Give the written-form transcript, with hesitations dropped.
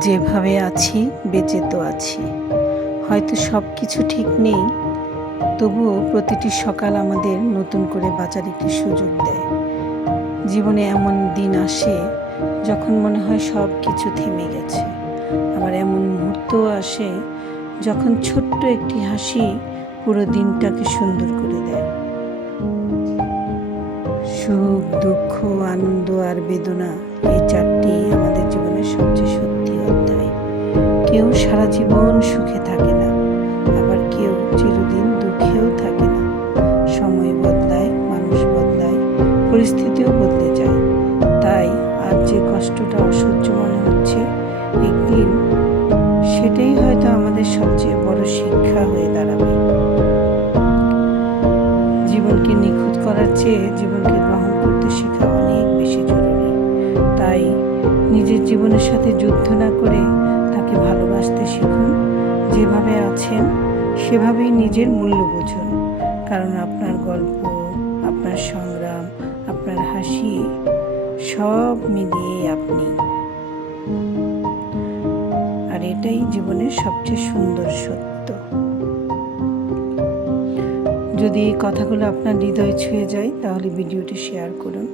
যেভাবে আছি বেঁচে তো আছি। হয়তো সব কিছু ঠিক নেই, তবুও প্রতিটি সকাল আমাদের নতুন করে বাঁচার একটি সুযোগ দেয়। জীবনে এমন দিন আসে যখন মনে হয় সব কিছু থেমে গেছে, আবার এমন মুহূর্তও আসে যখন ছোট্ট একটি হাসি পুরো দিনটাকে সুন্দর করে দেয়। সুখ, দুঃখ, আনন্দ আর বেদনা, এই চারটি আমাদের জীবনের সবচেয়ে সত্যি অধ্যায়। কেউ সারা জীবন সুখে থাকে না, আবার কেউ চিরদিন দুঃখেও থাকে না। সময় বদলায়, মানুষ বদলায়, পরিস্থিতিও বদলে যায়। তাই আজ যে কষ্টটা অসহ্য মনে হচ্ছে, একদিন সেটাই হয়তো আমাদের সবচেয়ে বড় শিক্ষা হয়ে দাঁড়াবে। জীবনকে নিখুঁত করার চেয়ে জীবনকে গ্রহণ করতে শেখা অনেক বেশি জরুরি। তাই নিজের জীবনের সাথে যুদ্ধ না করে তাকে ভালোবাসতে শিখুন। যেভাবে আছেন সেভাবেই নিজের মূল্য বুঝুন, কারণ আপনার গল্প, আপনার সংগ্রাম, আপনার হাসি সব মিলিয়ে আপনি। আর এটাই জীবনের সবচেয়ে সুন্দর সত্য। যদি এই কথাগুলো আপনার হৃদয়ে ছুঁয়ে যায়, তাহলে ভিডিওটি শেয়ার করুন।